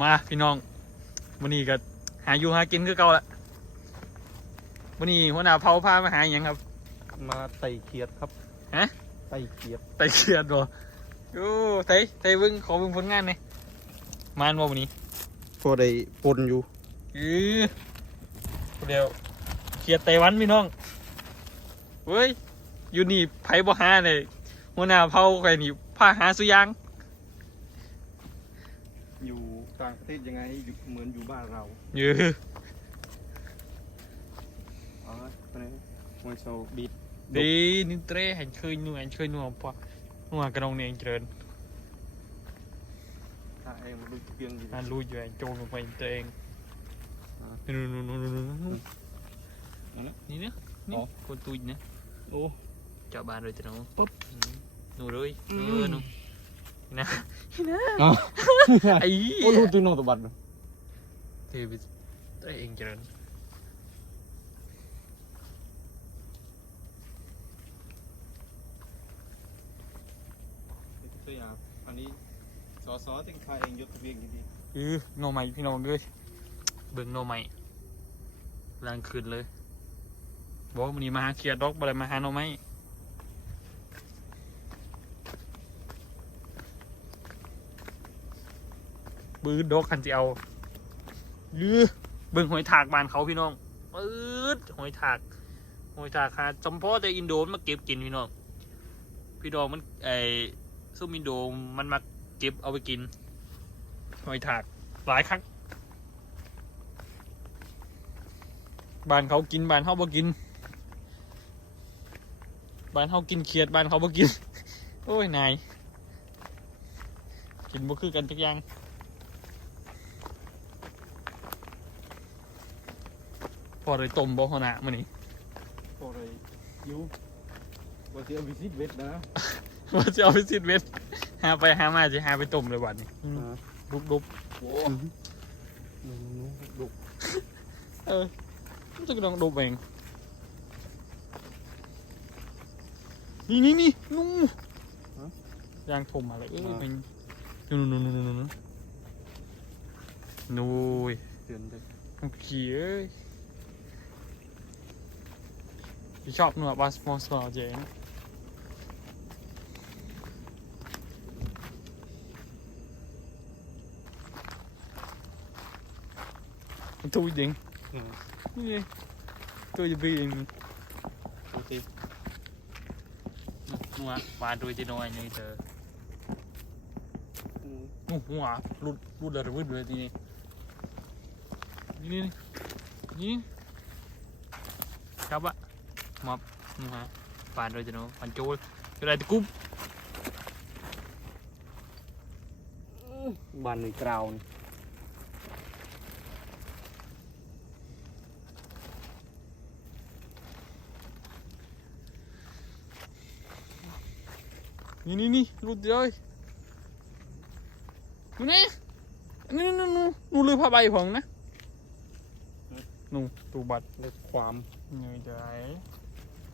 มาพี่น้องวันนี้ก็หาอยู่หากินคือเก่าละวันนี้หัวหน้าเผาพามาหาอหย่างครับ มาไต่เขียดครับฮะ ไต่เขียดไต่เขียดบ่โอ้ไต่ไต่เบิ่งขอเบิ่งผลงานหน่อยมานบ่วันนี้พอได้ปนอยู่อือเดี๋ยวเขียดไต้หวันพี่น้องเว้ยอยู่นี่ไผบ่หาเลยหัวหน้าเผาไก่นี่พาหาสุอยาง อยู่ ต่างประเทศยังไงอยู่เหมือนอยู่บ้านเราเยือ อ๋อไปไหนมวยโซบีดดีนิเตรหันเคยนัวหันเคยนัวปะนัวกระนองเนี่ยเจริญ ถ้าเองมาดูเพียงอยู่อันรู้อยู่หันโจมลงไปตัวเองนู่นนู่นนู่นนู่นนู่นนี่เนี่ย นี่คนตุยเนี่ยโอ้เจ้าบ้านเลยแต่หนูปุ๊บหนูเลยเออหนูนะอ้าวไอ้โอ้รู้ตัวน้องตัวบัตรเทวิตัวเองเจริญตัวอย่างอันนี้สอสอที่ใครเองยกทะเบียนดีเออโนใหม่พี่น้องเลยเบิ่งโนใหม่แรงขึ้นเลยบอกว่าวันนี้มาหาเคลียร์ดอกอะไรมาหาโนใหม่ บื้อดอกคันจะเอายื้อเบิ่งหอยถากบานเขาพี่น้องปื๊ดหอยถากหอยถากหาจำเพาะแต่อินโดมันมาเก็บกินพี่น้อง พี่ดองมันไอซุ่มอินโดมันมาเก็บเอาไปกิน หอยถากหลายครั้งบ้านเขากินบ้านเขาบ่กินบ้านเขากินเขียดบ้านเขาบ่กิน โอ้ยนายกินบ่คือกันจักอย่าง พอเลยต้มบ่หัวหน้ามื้อนี้ๆพอได้อยู่ว่าจะเอาวิซิตเวทนะว่าจะเอาไปซิดเวทหาไปหามาจะหาไปต้มเลยวันนี้อ่าลุบลุบโอ้ดูเออมันจะกระดองดุบเองนี่นี่นี่นู่ยางถมอะไรเอ้ยมันนู่นนู่นนู่นนู่นนู่นนู่นเตือนเลยมันขี่เอ้ย พี่ชอบหนวดบาสมอสมอลเจ๋งมันตัวจริงอืมนี่ตัวจะบีเองโอเคนัวปลาดูที่น้อยนี่เจออืมนู่หัวรุดรุดเลยรุดเลยทีนี้นี่นี่นี่ครับอะมอบนัวปลาดูที่น้อยปันโจ้จะได้ตะกุบบ้านในกราวนี่นี่นี่นี่รุดเลยนี่นี่นี่นู่นนู่นนู่นเลยผ้าใบของนะนู่นตูบัตรในความนี่ใจ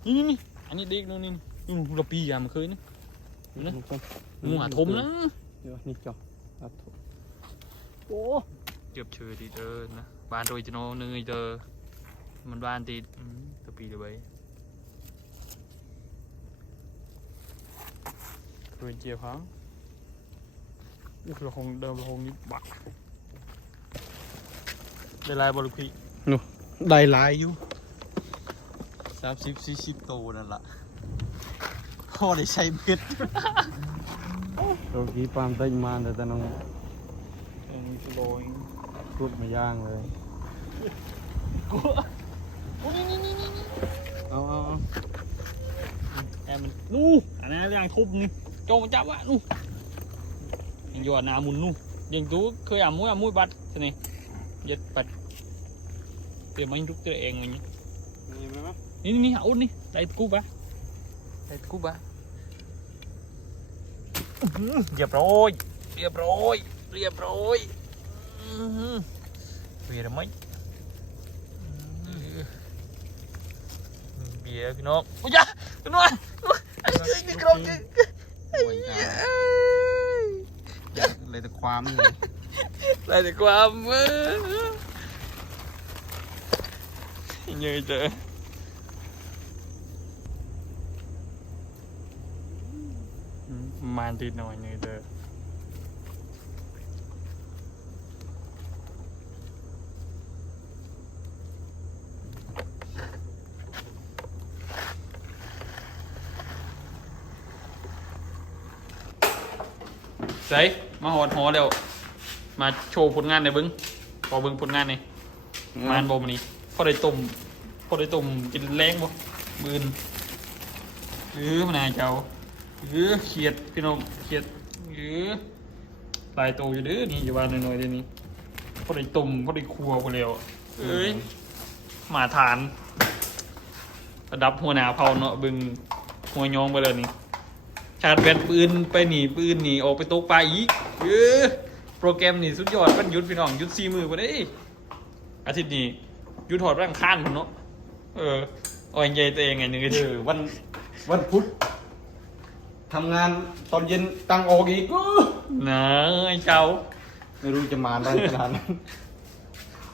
นี่นี่นี่อันนี้เด็กนู่นนี่นี่นู่นเราปีกันเมื่อคืนนี่นะหัวทมนะเดี๋ยวนี่จ้ะอะถมโอ้เจ็บเชยดีเด้อนะบ้านโดยจะโนเนยเด้อมันบ้านติดอืมตะปีเดี๋ยวไปเคยเจียวพังอู้เราคงเดิมเราคงนี้บักได้ลายบอลลูกพี่ได้หลายอยู่ สามสิบสี่สิบโตนั่นละพ่อได้ใช้เม็ดโรกี้ปาล์มเต้นมาแต่แต่น้องเอ็นกิโลเองรูดมาย่างเลยโอ้นี่นี่นี่นี่เอาเอาเอาแอมมันนู่อันนั้นเรื่องทุบนี่โจงจับวะนู่ยังอยู่หนามุนนู่ยังตู้เคยอ่ามุ้ยอ่ามุ้ยบัดใช่ไหมยัดปัดเดี๋ยวมันทุกตัวเองมันนี่นี่ไหมมั้ย นี่นี่เอานี่ใส่กูปะใส่กูปะเรียบร้อยเรียบร้อยเรียบร้อยอื้อหือเบียร์ไหมอื้อหือเบียร์พี่น้องโอ้ยอยาพี่น้องไอ้ไอ้นี่กรอบจริง โอ้ยจ้าอยากเลยแต่ความนี่เลย ได้แต่ความเอ านติดหน่อยเงยเจอใส่มาหอดหอแล้วมาโชว์ผลงานในอยเบิ้งขอเบิ้งผลงานหน่อยมานบ่มอนี้พอได้ตุ่มพอได้ตุ่มกินแรงบ่บืนหรือมันนายเจ้า หรือเขียดพี่น้องเขียดหรือลายโตอยู่เด้อนี่อยู่บ้านน้อยๆเดี๋ยวนี้พอได้ตุ่มพอได้ครัวพอแล้วเอ้ยหมาฐาน ระดับหัวหน้าเผ่าเนาะเบึงหัวยองไปเลยนี่ชาร์จแบตปืนไปหนีปืนหนีออกไปตกปลาอีกเออโปรแกรมนี่สุดยอดมันหยุดพี่น้องหยุดซีมือไปได้อาทิตย์นี้หยุดถอดร่างข้านผมเนาะเออเอาอย่างใหญ่ตัวเองไงนึงเออวันวันพุธ ทำงานตอนเย็นตังออกอีกอู้นะไอ้เจ้าไม่รู้จะมาได้ขนาดนั้น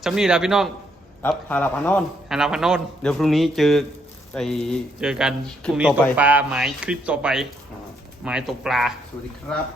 จำนี่แหละพี่น้องครับพาลาพานอน ฮานาพานนท์เดี๋ยวพรุ่งนี้เจอไอ เจอกันพรุ่งนี้คลิปต่อตไปกปลาหมายคลิปต่อไป อ่าหมายตกปลา สวัสดีครับ